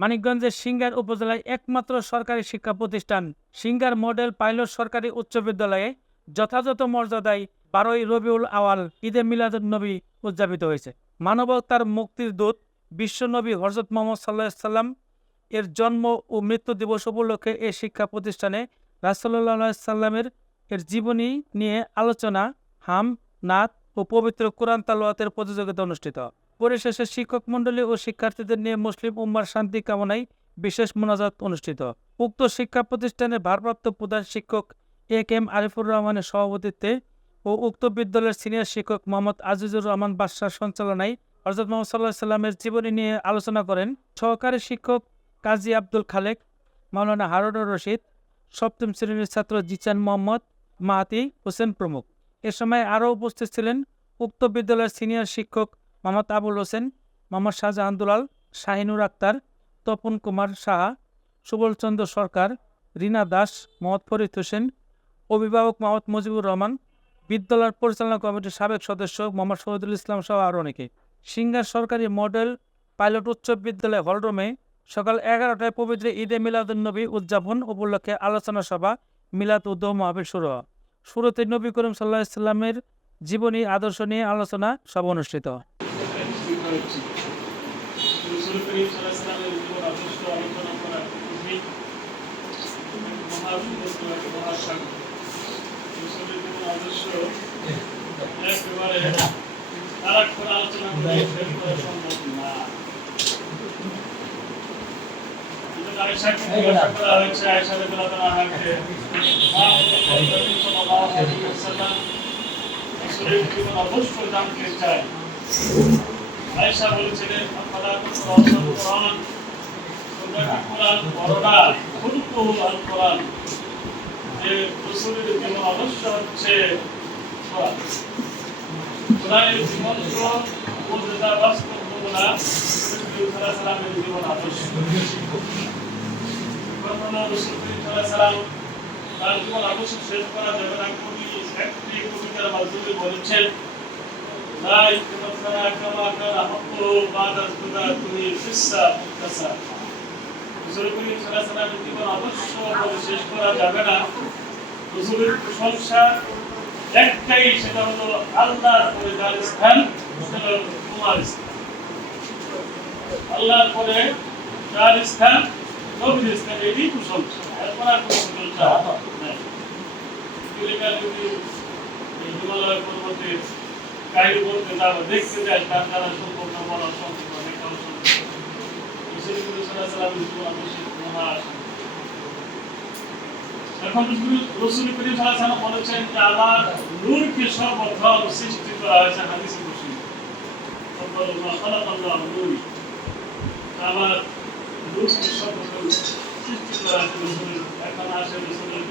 মানিকগঞ্জের সিংগার উপজেলায় একমাত্র সরকারি শিক্ষা প্রতিষ্ঠান সিংগার মডেল পাইলট সরকারি উচ্চ বিদ্যালয়ে যথাযথ মর্যাদায় 12ই রবিউল আওয়াল ঈদে মিলাদুন্নবী উদযাপিত হয়েছে। মানবতার মুক্তির দূত বিশ্বনবী হযরত মুহাম্মদ সাল্লাল্লাহু এর জন্ম ও মৃত্যু দিবস উপলক্ষে এ শিক্ষা প্রতিষ্ঠানে রাসূলুল্লাহ সাল্লামের এর জীবনী নিয়ে আলোচনা, হাম, নাত ও পবিত্র কোরআন তালাওয়াতের প্রতিযোগিতা অনুষ্ঠিত। পরিশেষে শিক্ষক মণ্ডলী ও শিক্ষার্থীদের নিয়ে মুসলিম উম্মার শান্তি কামনায় বিশেষ মোনাজাত অনুষ্ঠিত। উক্ত শিক্ষা প্রতিষ্ঠানের ভারপ্রাপ্ত প্রধান শিক্ষক এ.কে.এম. আরিফুর রহমানের সভাপতিত্বে ও উক্ত বিদ্যালয়ের সিনিয়র শিক্ষক মোহাম্মদ আজিজুর রহমান বাদশার সঞ্চালনায় হযরত মুহাম্মদ সাল্লাল্লাহু আলাইহি সাল্লামের জীবনী নিয়ে আলোচনা করেন সহকারী শিক্ষক কাজী আব্দুল খালেক, মাওলানা হারুনুর রশিদ, সপ্তম শ্রেণীর ছাত্র জিসান মোহাম্মদ, মাহাতি হোসেন প্রমুখ। এ সময় আরও উপস্থিত ছিলেন উক্ত বিদ্যালয়ের সিনিয়র শিক্ষক মোহাম্মদ আবুল হোসেন, মোহাম্মদ শাহজাহান দুলাল, শাহিনুর আক্তার, তপন কুমার সাহা, সুবলচন্দ্র সরকার, রিনা দাস, মোহাম্মদ ফরিদ হোসেন, অভিভাবক মোহাম্মদ মুজিবুর রহমান, বিদ্যালয়ের পরিচালনা কমিটির সাবেক সদস্য মোহাম্মদ শহীদুল ইসলাম সহ আরও অনেকে। সিংগার সরকারি মডেল পাইলট উচ্চ বিদ্যালয় হলরুমে সকাল 11টায় পবিত্র ঈদে মিলাদুন্নবী উদযাপন উপলক্ষে আলোচনা সভা মিলাদ উদ্দহ মাহফিল শুরু হয়। শুরুতে নবী করিম সাল্লাল্লাহু আলাইহি সাল্লামের জীবনী আদর্শ নিয়ে আলোচনা সভা অনুষ্ঠিত হয়। অবশ্যই জানতে চাই। আয়েশা বলেছিলেন যে রাসূলের জীবন আদর্শ হচ্ছে কোরআনের জীবন্ত মর্যাদা বাস্তবতা সালামের জীবন আদর্শ। তার জীবন আদর্শ শেষ করা যাবে না। কবি একটি কবিতার মাধ্যমে বলেছেন জীবন আদর্শ শেষ করা যাবে না। রাসূলের প্রশংসা একটাই, সেটা হলো আল্লাহর পরে যার স্থান তোমার স্থান। আল্লাহর পরে যার স্থান নবীর স্থান, এটি প্রশংসা। এরপর আর কোনো প্রশংসা নাই। যদি হিমালয় পর্বতের কাহিনী বলতে যাবো, দেখতে যাই তার দ্বারা সম্পূর্ণ বলা সম্ভব দেখাও সম্ভব। এখন রাসূল করিম সাল্লাল্লাহু আলাইহি ওয়াসাল্লাম বলেছেন যে আমার নূরকে সর্বপ্রথম সৃষ্টি করা হয়েছে হাদিসে মুসলিম। আমার নূরকে সর্বপ্রথম সৃষ্টি করা হয়েছে রাসূলের। এখন আসে রাসূলের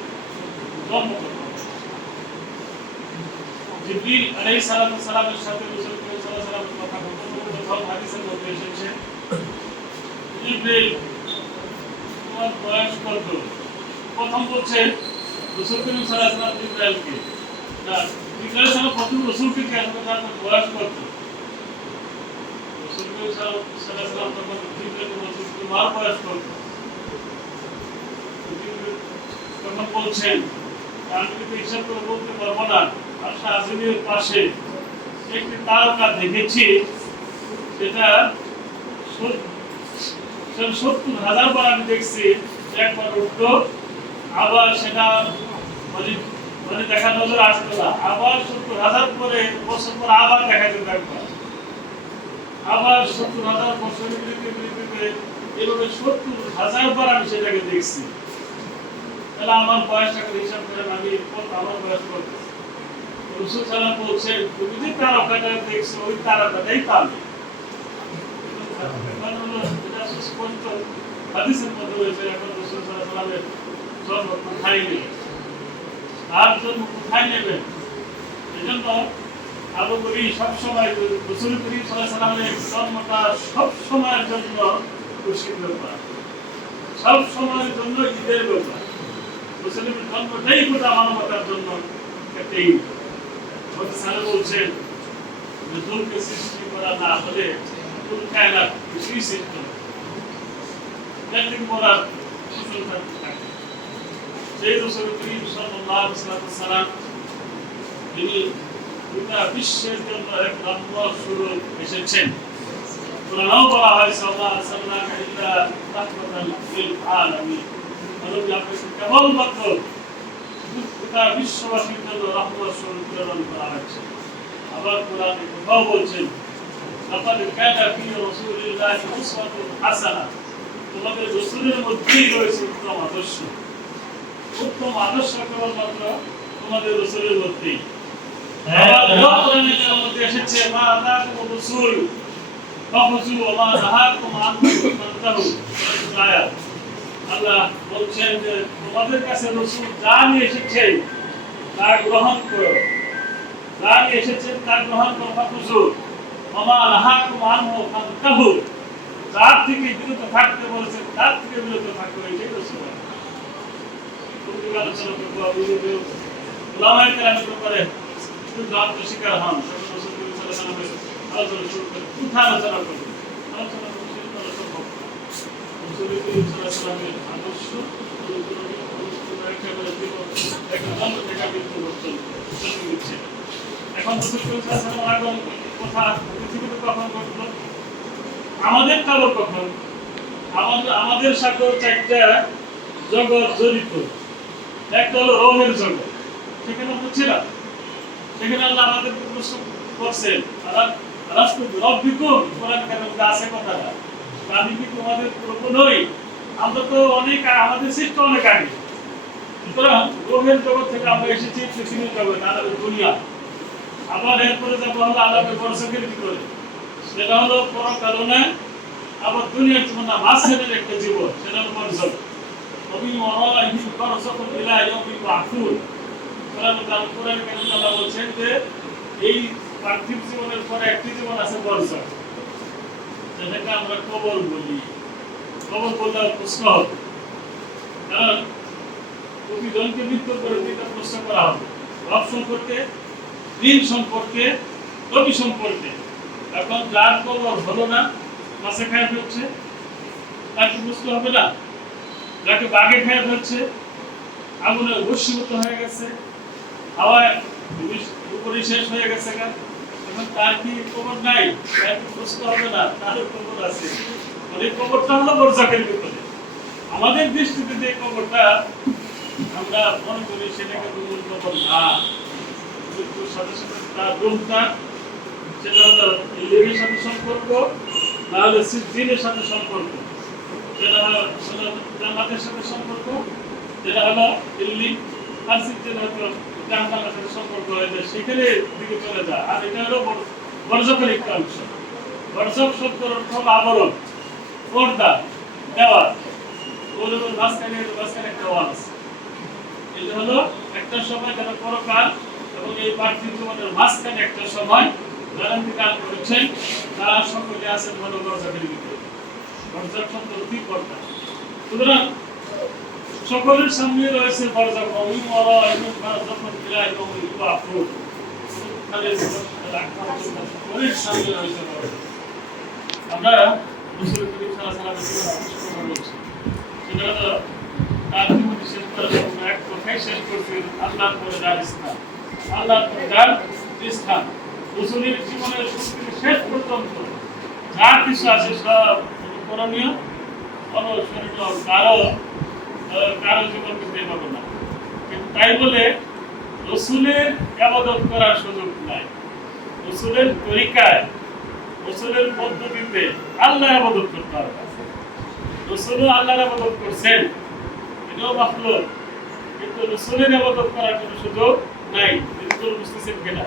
জন্মকথা। জিবরিল আলাইহিস সালামের সাথে রাসূল করিম সাল্লাল্লাহু আলাইহি ওয়াসাল্লামের কথা বলতে প্রথম হাদিসের মধ্যে এসেছে, জিবরিল তোমার বয়স কত? প্রথম বলছে রাসূল করিম সাল্লাল্লাহু আলাইহি ওয়াসাল্লাম জিবরাইলকে, না জিবরাইল সাহেব প্রথম রাসূলকে জিজ্ঞাসা করে আপনার বয়স কত? রাসূল করিম সাল্লাল্লাহু আলাইহি ওয়াসাল্লাম তখন জিবরাইলকে বলছেন তোমার বয়স কত? জিবরাইল তখন বলছেন আমি কিন্তু হিসাব করে বলতে পারবো না। আশা আজিমের পাশে একটি তারকা দেখেছি, সেটা 70,000 বার আমি দেখছি। একবার উঠলো, আবার সেটা মানে দেখা নজর আসতো না, আবার 70,000 বছর পর আবার দেখা যেত একবার, আবার 70,000 বছরের বিরুদ্ধে এভাবে 70,000 বার আমি সেটাকে দেখছি। তাহলে আমার বয়সটাকে হিসাব করেন, আমি আমার বয়স কত? রাসূল সাল্লাল্লাহু আলাইহি ওয়াসাল্লাম বলছেন তুমি যে তারকাটা দেখছো ওই তারকাটাই পাবে। এটা স্পষ্ট হাদিসের মধ্যে রয়েছে। এখন রাসূল সাল্লাল্লাহু আলাইহি ওয়াসাল্লামের জন্ম কোথায় নেই, তার জন্ম কোথায় নেবেন? এজন্য আবু বকর সবসময় রাসূল করিম সাল্লাল্লাহু আলাইহি ওয়াসাল্লামের জন্মটা সব সময়ের জন্য খুশির ব্যাপার, সব সময়ের জন্য ঈদের ব্যাপার। রাসূলের জন্মটাই গোটা মানবতার জন্য একটা ঈদ। বলছেন রাসূলকে সৃষ্টি করা না হলে কোন কায়নাত কিছুই সৃষ্টি হবে। ল্যাট্রিন করার সুযোগ থাকতে থাকে। সেই রসুল করিম সাল্লাল্লাহু আলাইহি ওয়াসাল্লাম তিনি গোটা বিশ্বের জন্য এক নম্বর স্বরূপ এসেছেন। কোরআনেও বলা হয়েছে ওয়া আরসালনাকা ইল্লা রাহমাতাল লিল আলামিন, নবী আপনাকে কেবলমাত্র গোটা বিশ্ববাসীর জন্য রহমত স্বরূপ প্রেরণ করা হয়েছে। আবার কোরআনে কোথাও বলছেন লাকাদ কানা ফি রাসূলিল্লাহি উসওয়াতুন হাসানাহ, তোমাদের রাসূলের মধ্যেই রয়েছে উত্তম আদর্শ। উত্তম আদর্শ কেবলমাত্র তোমাদের রাসূলের মধ্যেই। আবার কোরআনে তার মধ্যে এসেছে মা আতাকুম রাসূল ফাখুযু ওয়া মা নাহাকুম আনহু ফান্তাহু। আয়াত আল্লাহ বলছেন যে তোমাদের কাছে রাসূল যা নিয়ে এসেছে তা গ্রহণ করো, যা নিয়ে এসেছেন তা গ্রহণ করো। ফাখুযু ওয়া মা নাহাকুম আনহু ফান্তাহু, যার থেকে বিরত থাকতে বলেছেন তার থেকে বিরত থাকতে এটাই রাসূল। তুমি আলোচনা করবো ওলামায়ে কেরামের ব্যাপারে কিন্তু আত্মস্বীকার হন, রাসূল সাল্লাল্লাহু আলাইহি ওয়াসাল্লামের আলোচনা শুরু করে কোথায় আলোচনা করবেন? আলোচনা করতে সম্ভব না। রাসূল সাল্লাল্লাহু আলাইহি ওয়াসাল্লামের আদর্শ এখন রাসূল সাল্লাল্লাহু আলাইহি ওয়াসাল্লামের আগমন কথা পৃথিবীতে কখন ঘটলো? আমাদের কালো কখন? আমাদের সাথে চারটা জগৎ জড়িত। একটা হলো রোমের জগৎ, সেখানে আমরা ছিলাম। সেখানে আল্লাহ আমাদেরকে প্রশ্ন করছেন আছে কথাটা, আমি কি তোমাদের প্রভু নই? আমরা তো অনেক আমাদের সৃষ্টি অনেক আগে। সুতরাং রোমের জগৎ থেকে আমরা এসেছি পৃথিবীর জগৎ, আলাদা দুনিয়া। আবার এরপরে যাবো হলো আলাদা বর্ষকের ভিতরে, সেটা হলো পরকালনে। আবার দুনিয়ার জীবন না, মাঝখানের একটা জীবন, সেটা হলো বর্ষক। বলছেন যে এই পার্থিব জীবনের পরে একটি জীবন আছে বর্ষক, যেটাকে আমরা কবর বলি। কবর বললে প্রশ্ন হবে, কারণ প্রতিজনকে মৃত্যুর পরে দুইটা প্রশ্ন করা হবে, রব সম্পর্কে, দিন সম্পর্কে, নবী সম্পর্কে। এখন যার কবর হলো না, মাছে খায় ফেলছে, তাকে বুঝতে হবে না? যাকে বাঘে খেয়ে ফেলছে, আগুনে ভস্মীভূত হয়ে গেছে, হাওয়ায় উপরে শেষ হয়ে গেছে, এখন তার কি কবর নাই? তার কি প্রশ্ন হবে না? তার কবর আছে। মানে কবরটা হলো বর্ষকের ভিতরে। আমাদের দৃষ্টিতে যে কবরটা আমরা মনে করি সেটাকে মূল কবর না, মৃত্যুর সাথে সাথে তার রূপটা, সেটা হলো লিঙ্গের সাথে সম্পর্ক, না হলে জিনের সাথে সম্পর্ক, যেটা হলো জান্নাতের সাথে সম্পর্ক, যেটা হলো দিল্লি আর সিদ্দিন হয়তো জান্নাতের সাথে সম্পর্ক হয়ে যায়, সেখানে দিকে চলে যায়। আর এটা হলো বর্ষকের একটা অংশ। বর্ষক শব্দের অর্থ হলো আবরণ, পর্দা, দেওয়াল। ওর মাঝখানে একটা ওয়াল আছে। এটা হলো একটা সময় যারা পরকাল এবং এই পার্থিব জীবনের মাঝখানে একটা সময় যারা ইন্তেকাল করেছেন, তারা সকলে আছেন হলো বর্ষকের ভিতরে। বর্ষক শব্দ অতি পর্দা। সুতরাং সকলের সামনে রয়েছে বর্ষক। আমরা রাসূল করিম সাল্লাল্লাহু আলাইহি ওয়াসাল্লামের বলছি, সেটা হলো তার জীবন শেষ করার সময় এক কথাই শেষ করছেন, আল্লাহর পরে যার স্থান, আল্লাহর পরে যার স্থান। রাসূলের জীবনের শুরু থেকে শেষ পর্যন্ত যা কিছু আছে সব করণীয়, অনুসরণীয়, কারো জীবন কিন্তু এভাবে না। কিন্তু তাই বলে রাসূলের ইবাদত করার সুযোগ নাই। রাসূলের তরিকায়, রাসূলের পদ্ধতিতে আল্লাহ ইবাদত করতে হবে। রাসূলও আল্লাহর ইবাদত করছেন, এটাও মাখলুক, কিন্তু রাসূলের ইবাদত করার কোনো সুযোগ নাই। রাসূল বুঝতেছেন কিনা?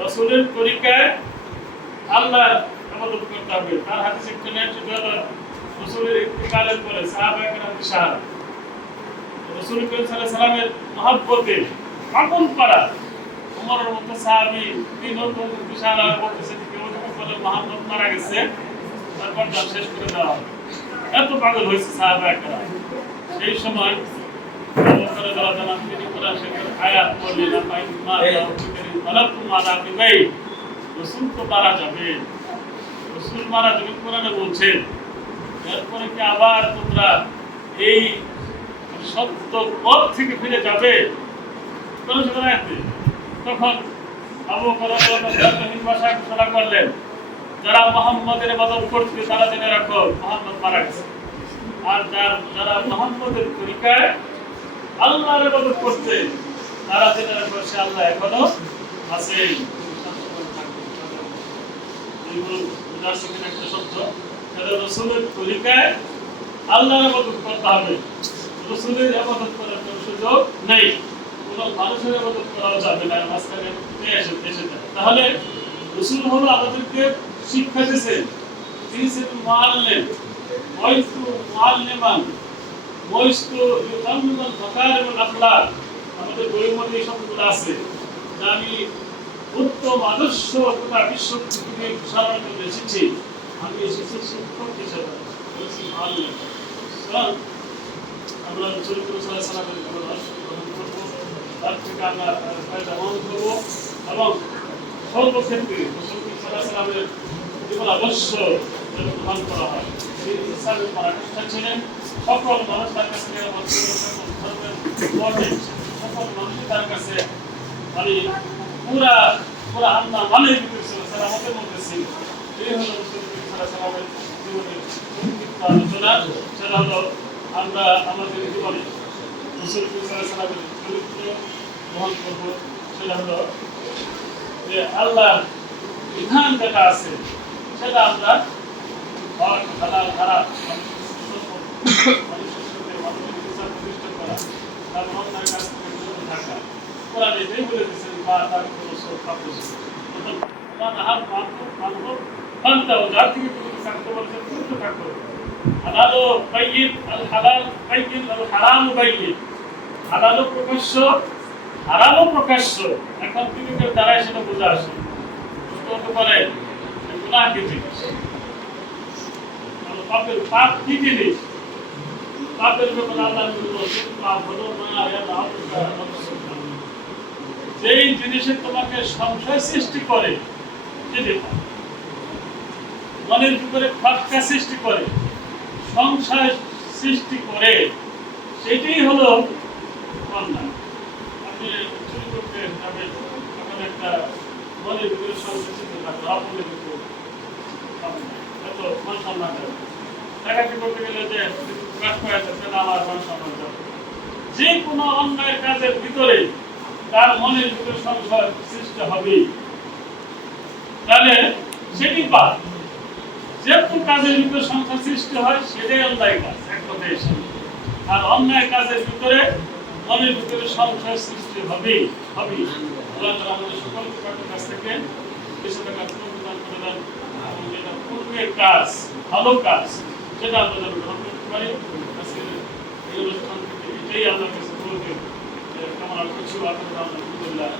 রাসূলের তরিকায় আল্লাহর ইবাদত করতে হবে। তার হাদিস একটা নেই, সেটা হলো রাসূলের ইন্তেকালের পরে সাহাবায়ে কেরাম দিশাহারা রাসূল করিম সাল্লাল্লাহু আলাইহি ওয়াসাল্লামের মহব্বতে আপন করা ওমরের মতো সাহাবী তিন রকম দিশাহারা বলতেছে যে কেউ যখন বলে মুহাম্মদ মারা গেছে, তারপর দাম শেষ করে দেওয়া হবে। এত পাগল হয়েছে সাহাবায়ে কেরাম। সেই সময় করে দেওয়া জানা তিনি কোরআন শরীফের আয়াত পড়লেন, মা মালাকুম আলা বিবাই, রাসূল তো মারা যাবে, রাসূল মারা যাবে। কোরআনে বলছেন এরপরে কি আবার তোমরা এই সত্য পথ থেকে ফিরে যাবে? তখন আবু বকর রাদিয়াল্লাহু ভাষা ঘোষণা করলেন, যারা মুহাম্মদের ইবাদত করছে তারা জেনে রাখো মুহাম্মদ মারা গেছে, আর যারা মুহাম্মদের তরিকায় আল্লাহর ইবাদত করছে তারা জেনে রাখো সে আল্লাহ এখনো আছেন। এইগুলো মুজাসসিমের একটা শব্দ, যারা রাসূলের তরিকায় আল্লাহর ইবাদত করতে হবে, রাসূলের ইবাদত করার কোনো সুযোগ নেই, কোনো মানুষের ইবাদত করা যাবে না, মাঝখানে এসে যায়। তাহলে রাসূল হলো আমাদেরকে শিক্ষা দিয়েছেন, তিনি ছিলেন মুআল্লিম, ওয়াইসু মুআল্লিমান, ওয়াইসু ইউতাম্মিমুল মাকারিমুল আখলাক। আমাদের বইয়ের মধ্যে এই শব্দগুলো আছে যে আমি উত্তম আদর্শ গোটা বিশ্ব পৃথিবীকে সারার জন্য এসেছি, আমি এসেছি শিক্ষক হিসেবে, বলছি মুআল্লিম। কারণ আমরা চরিত্র সালামের গ্রহণ করবো, তার থেকে আমরা ফায়দা গ্রহণ করবো, এবং সর্বক্ষেত্রে সালামের জীবন আদর্শ যেন গ্রহণ করা হয়। সেই ইসলামের পরাকাষ্ঠা ছিলেন, সকল মানুষ তার কাছে সকল ধর্মের সকল মানুষই তার কাছে মানে পুরা আল্লাহ মানের ভিতরে ছিল, সালামতের মধ্যে ছিল। এই হলো সালামের জীবনের সংক্ষিপ্ত আলোচনা। সেটা হলো আমরা আমাদের জীবনে রাসূল সাল্লাল্লাহু চরিত্র গ্রহণ করব। সেটা হলো যে আল্লাহর বিধান যেটা আছে সেটা আমরা হক হালাল হারাম মানুষের সাথে মানুষের বিচার প্রতিষ্ঠা করা, তার অন্যায় কাজ থেকে বিরত থাকা। কোরআন এটাই বলে দিয়েছেন, বা তার কোনো প্রাপ্ত যার থেকে বিরত থাকতে বলেছেন বিরত থাকতে হবে। হালাল বাইয়িন, আল হালাল বাইয়িন, আল হারাম বাইয়িন। হালাল প্রকাশ্য, হারামও প্রকাশ্য। এখন বিবেকের দ্বারাই সেটা বোঝা আসে। হতে পারে গুনাহ কি জিনিস, পাপের পাপ কি জিনিস, পাপের ব্যাপারে আল্লাহ বলেছেন পাপ হলো মা ইয়াদআউকা। যেই জিনিসে তোমাকে সংশয় সৃষ্টি করে, যেটা মনের ভিতরে খটকা সৃষ্টি করে, সংশয় সৃষ্টি করে, সেটাই হলো অন্যায়। আপনি চুরি করতে যাবেন, তখন একটা মনের ভিতরে সংশয় সৃষ্টি থাকবে, আপনাদের ভিতরে এত মান সম্মান যাবে। ডাকাতি করতে গেলে যে কাজ করা যাচ্ছে না, আমার মান সম্মান যাবে। যে কোনো অন্যায় কাজের ভিতরে তার মনের ভিতরে সংশয় সৃষ্টি হবেই, তাহলে সেটি পাপ। যেহেতু কাজের ভিতরে সংশয় সৃষ্টি হয় সেটাই অন্যায় কাজ, এক কথায় এসে। আর অন্যায় কাজের ভিতরে মনের ভিতরে সংশয় সৃষ্টি হবেই। আল্লাহ তাআলা আমাদের সকল প্রকারের কাছ থেকে বেঁচে থাকার প্রদান করে দেন, এবং যেটা পূর্বের কাজ, ভালো কাজ, সেটা আমরা যেন গ্রহণ করতে পারি। আজকে এই অনুষ্ঠান থেকে এটাই আল্লাহর কাছে বলতে কামনা করছি। আলহামদুলিল্লাহ।